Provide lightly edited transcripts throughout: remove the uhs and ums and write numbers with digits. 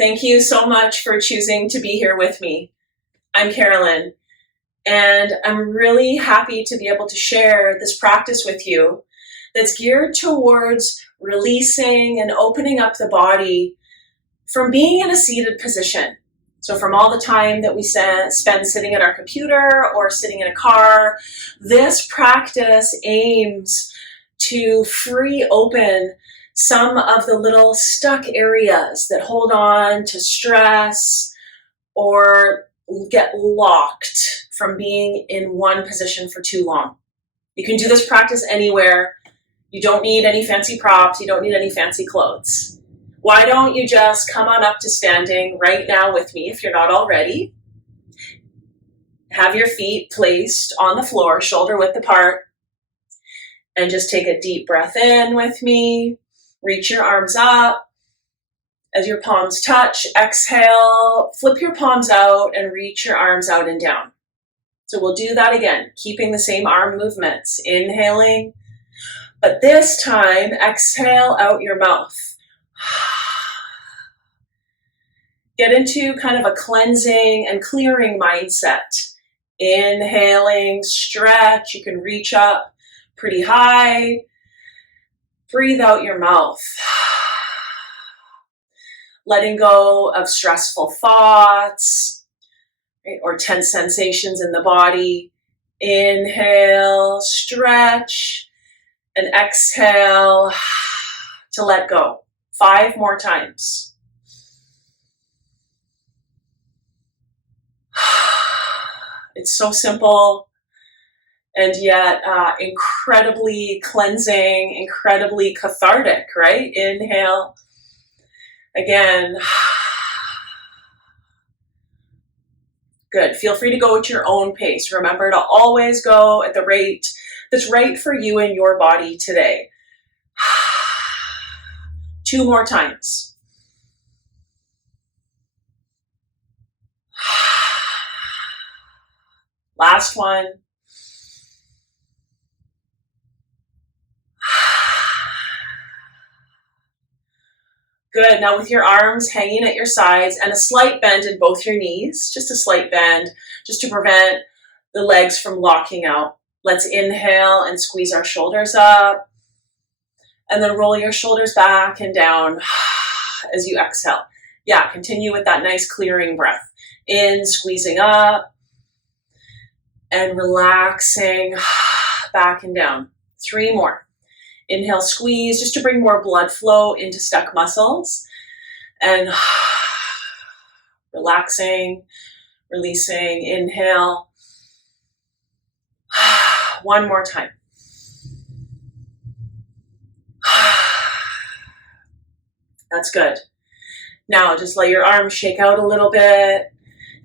Thank you so much for choosing to be here with me. I'm Carolyn, and I'm really happy to be able to share this practice with you that's geared towards releasing and opening up the body from being in a seated position. So from all the time that we spend sitting at our computer or sitting in a car, this practice aims to free open some of the little stuck areas that hold on to stress or get locked from being in one position for too long. You can do this practice anywhere. You don't need any fancy props. You don't need any fancy clothes. Why don't you just come on up to standing right now with me if you're not already. Have your feet placed on the floor, shoulder width apart, and just take a deep breath in with me. Reach your arms up. As your palms touch, exhale, flip your palms out and reach your arms out and down. So we'll do that again, keeping the same arm movements. Inhaling, but this time, exhale out your mouth. Get into kind of a cleansing and clearing mindset. Inhaling, stretch, you can reach up pretty high. Breathe out your mouth. Letting go of stressful thoughts, right, or tense sensations in the body. Inhale, stretch, and exhale to let go. 5 more times. It's so simple and yet incredibly cleansing, incredibly cathartic, right? Inhale. Again. Good. Feel free to go at your own pace. Remember to always go at the rate that's right for you and your body today. 2 more times. Last one. Good. Now with your arms hanging at your sides and a slight bend in both your knees, just a slight bend, just to prevent the legs from locking out. Let's inhale and squeeze our shoulders up. And then roll your shoulders back and down as you exhale. Yeah, continue with that nice clearing breath. In, squeezing up, and relaxing back and down. 3 more. Inhale, squeeze, just to bring more blood flow into stuck muscles. And relaxing, releasing, inhale. 1 more time. That's good. Now just let your arms shake out a little bit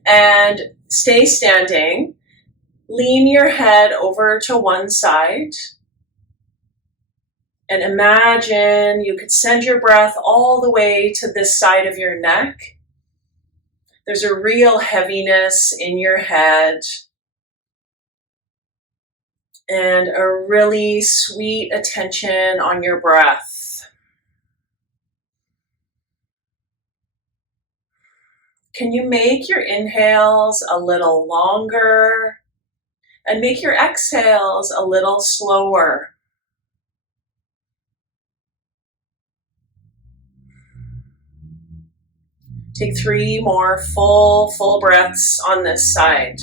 and stay standing. Lean your head over to one side. And imagine you could send your breath all the way to this side of your neck. There's a real heaviness in your head and a really sweet attention on your breath. Can you make your inhales a little longer and make your exhales a little slower? Take 3 more full breaths on this side.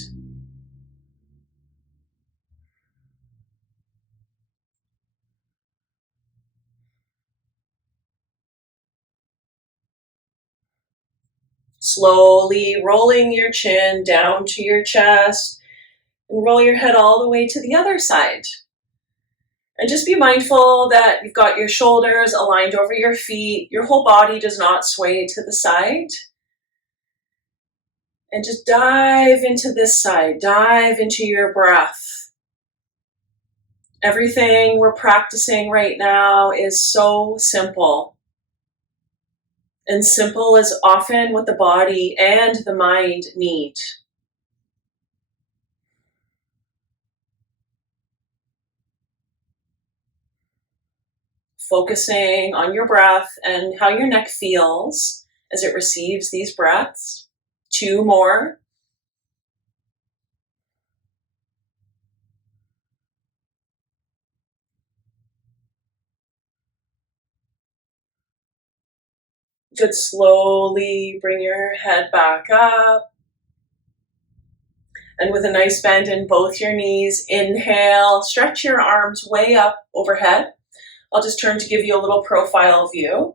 Slowly rolling your chin down to your chest and roll your head all the way to the other side. And just be mindful that you've got your shoulders aligned over your feet. Your whole body does not sway to the side. And just dive into this side. Dive into your breath. Everything we're practicing right now is so simple. And simple is often what the body and the mind need. Focusing on your breath and how your neck feels as it receives these breaths. 2 more. Good. Slowly bring your head back up. And with a nice bend in both your knees, inhale, stretch your arms way up overhead. I'll just turn to give you a little profile view.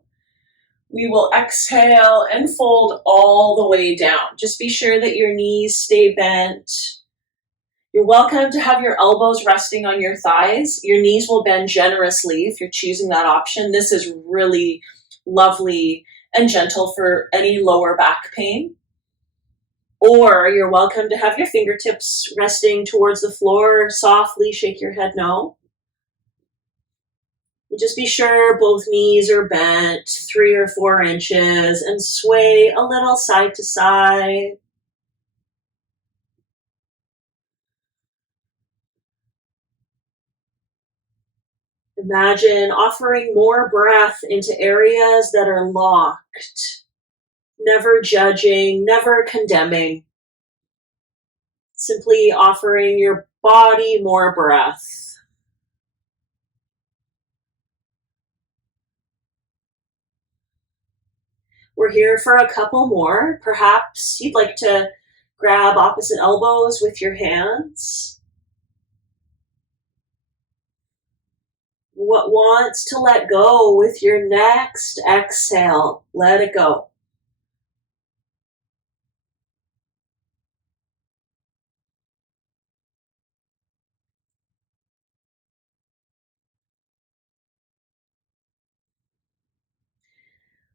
We will exhale and fold all the way down. Just be sure that your knees stay bent. You're welcome to have your elbows resting on your thighs. Your knees will bend generously if you're choosing that option. This is really lovely and gentle for any lower back pain. Or you're welcome to have your fingertips resting towards the floor. Softly shake your head no. Just be sure both knees are bent 3 or 4 inches and sway a little side to side. Imagine offering more breath into areas that are locked, never judging, never condemning. Simply offering your body more breath. We're here for a couple more. Perhaps you'd like to grab opposite elbows with your hands. What wants to let go with your next exhale? Let it go.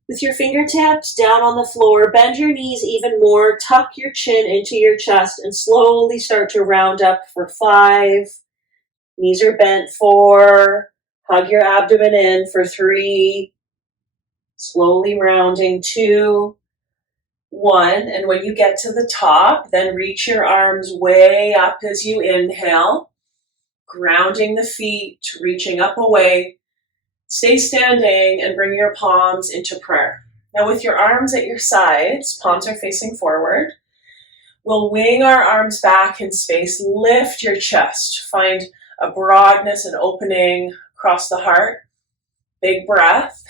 With your fingertips down on the floor, bend your knees even more, tuck your chin into your chest, and slowly start to round up for 5. Knees are bent 4. Hug your abdomen in for 3. Slowly rounding 2, 1. And when you get to the top, then reach your arms way up as you inhale, grounding the feet, reaching up away. Stay standing and bring your palms into prayer. Now with your arms at your sides, palms are facing forward, we'll wing our arms back in space. Lift your chest. Find a broadness and opening across the heart. Big breath.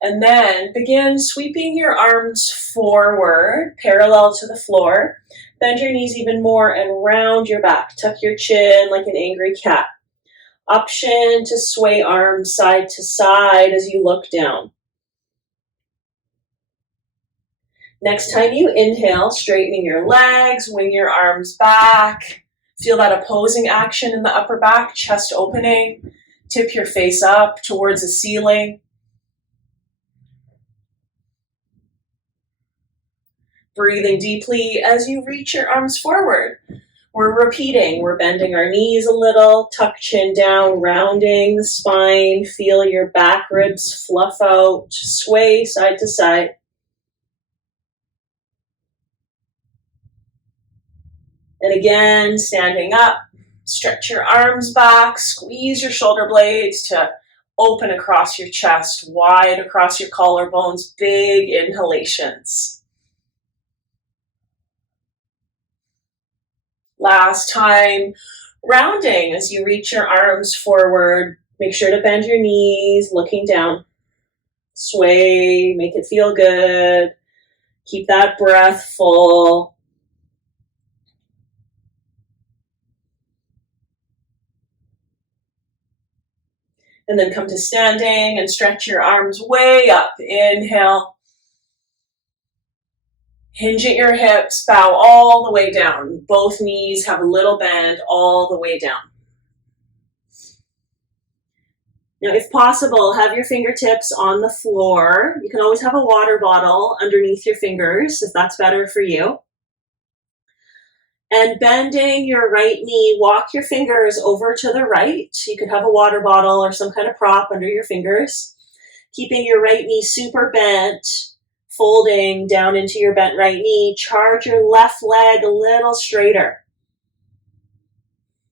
And then begin sweeping your arms forward, parallel to the floor. Bend your knees even more and round your back. Tuck your chin like an angry cat. Option to sway arms side to side as you look down. Next time you inhale, straightening your legs, wing your arms back. Feel that opposing action in the upper back, chest opening. Tip your face up towards the ceiling. Breathing deeply as you reach your arms forward. We're repeating. We're bending our knees a little, tuck chin down, rounding the spine. Feel your back ribs fluff out, sway side to side. And again, standing up, stretch your arms back, squeeze your shoulder blades to open across your chest, wide across your collarbones, big inhalations. Last time, rounding as you reach your arms forward. Make sure to bend your knees, looking down. Sway, make it feel good. Keep that breath full. And then come to standing and stretch your arms way up. Inhale. Hinge at your hips, bow all the way down. Both knees have a little bend all the way down. Now, if possible, have your fingertips on the floor. You can always have a water bottle underneath your fingers if that's better for you. And bending your right knee, walk your fingers over to the right. You could have a water bottle or some kind of prop under your fingers. Keeping your right knee super bent, folding down into your bent right knee. Charge your left leg a little straighter.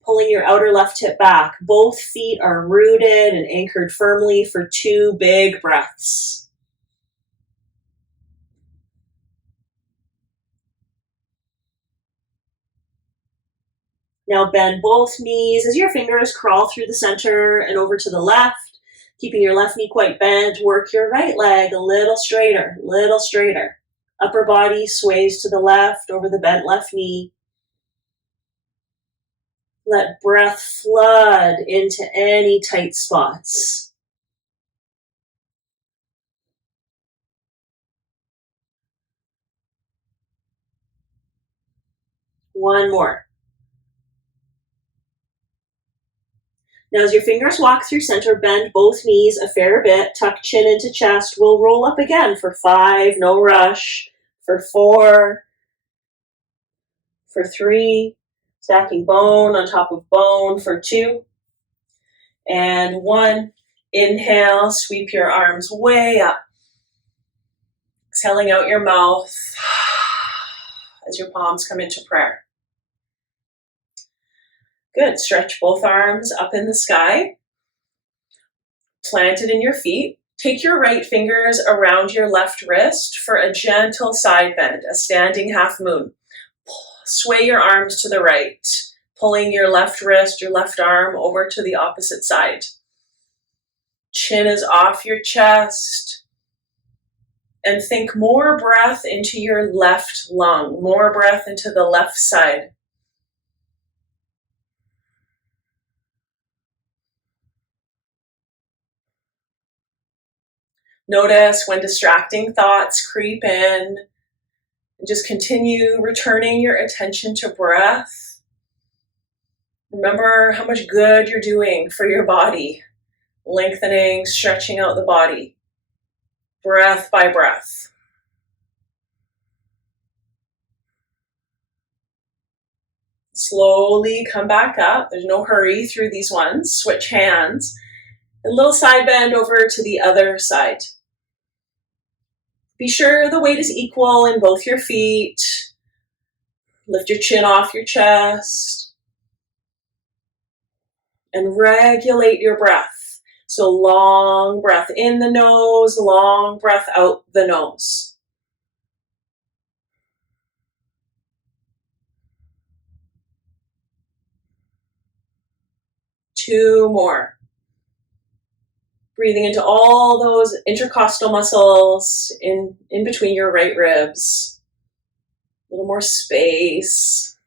Pulling your outer left hip back. Both feet are rooted and anchored firmly for 2 big breaths. Now bend both knees as your fingers crawl through the center and over to the left. Keeping your left knee quite bent, work your right leg a little straighter, little straighter. Upper body sways to the left over the bent left knee. Let breath flood into any tight spots. One more. Now as your fingers walk through center, bend both knees a fair bit, tuck chin into chest. We'll roll up again for 5, no rush, for 4, for 3, stacking bone on top of bone for 2, and 1. Inhale, sweep your arms way up. Exhaling out your mouth as your palms come into prayer. Good. Stretch both arms up in the sky. Plant it in your feet. Take your right fingers around your left wrist for a gentle side bend, a standing half moon. Sway your arms to the right, pulling your left wrist, your left arm over to the opposite side. Chin is off your chest. And think more breath into your left lung, more breath into the left side. Notice when distracting thoughts creep in, and just continue returning your attention to breath. Remember how much good you're doing for your body, lengthening, stretching out the body, breath by breath. Slowly come back up. There's no hurry through these ones. Switch hands. A little side bend over to the other side. Be sure the weight is equal in both your feet. Lift your chin off your chest. And regulate your breath. So long breath in the nose, long breath out the nose. Two more. Breathing into all those intercostal muscles in between your right ribs. A little more space.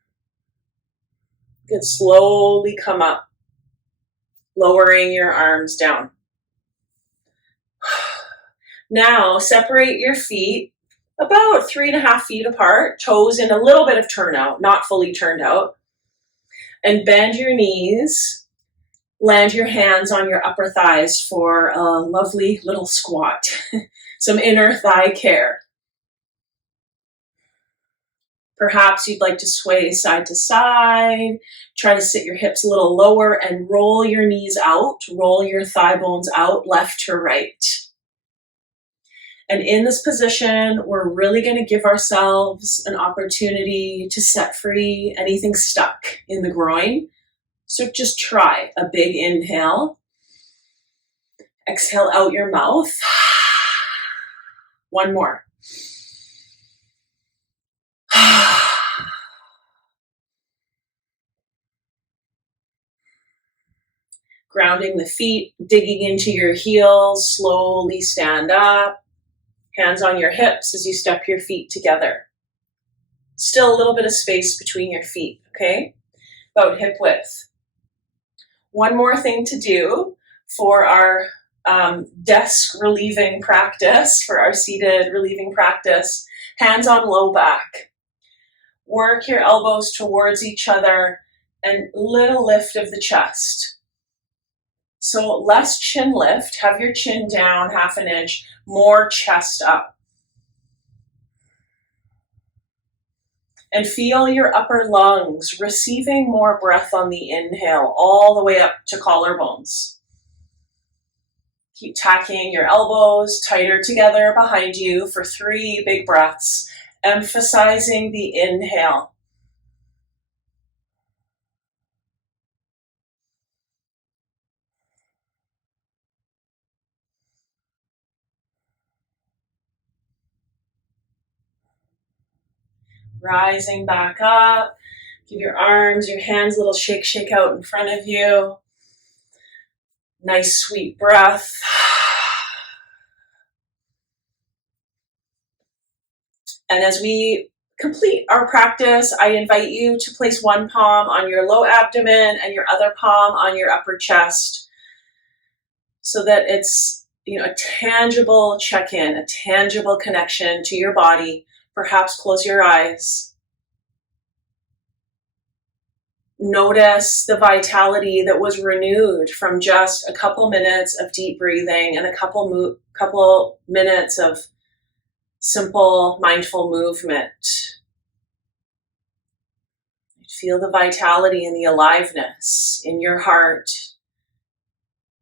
Good. Slowly come up, lowering your arms down. Now separate your feet about 3.5 feet apart, toes in a little bit of turnout, not fully turned out. And bend your knees. Land your hands on your upper thighs for a lovely little squat. Some inner thigh care. Perhaps you'd like to sway side to side. Try to sit your hips a little lower and roll your knees out. Roll your thigh bones out, left to right. And in this position, we're really going to give ourselves an opportunity to set free anything stuck in the groin. So just try a big inhale. Exhale out your mouth. One more. Grounding the feet, digging into your heels, slowly stand up. Hands on your hips as you step your feet together. Still a little bit of space between your feet, okay? About hip width. One more thing to do for our desk relieving practice, for our seated relieving practice, hands on low back. Work your elbows towards each other and little lift of the chest. So less chin lift, have your chin down 1/2 inch, more chest up. And feel your upper lungs receiving more breath on the inhale, all the way up to collarbones. Keep tacking your elbows tighter together behind you for 3 big breaths, emphasizing the inhale. Rising back up. Give your arms, your hands a little shake, shake out in front of you. Nice sweet breath. And as we complete our practice, I invite you to place one palm on your low abdomen and your other palm on your upper chest, so that it's, a tangible check-in, a tangible connection to your body. Perhaps close your eyes. Notice the vitality that was renewed from just a couple minutes of deep breathing and a couple minutes of simple mindful movement. Feel the vitality and the aliveness in your heart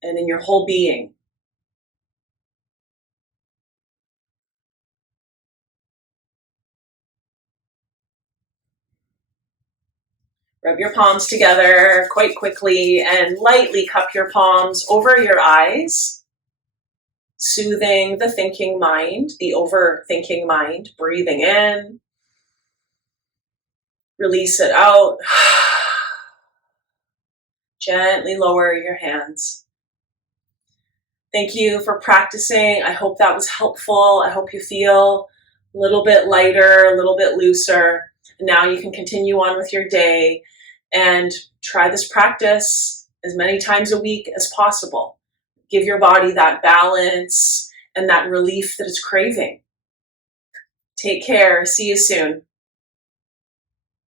and in your whole being. Rub your palms together quite quickly and lightly cup your palms over your eyes, soothing the thinking mind, the overthinking mind. Breathing in, release it out. Gently lower your hands. Thank you for practicing. I hope that was helpful. I hope you feel a little bit lighter, a little bit looser. Now you can continue on with your day and try this practice as many times a week as possible. Give your body that balance and that relief that it's craving. Take care. See you soon.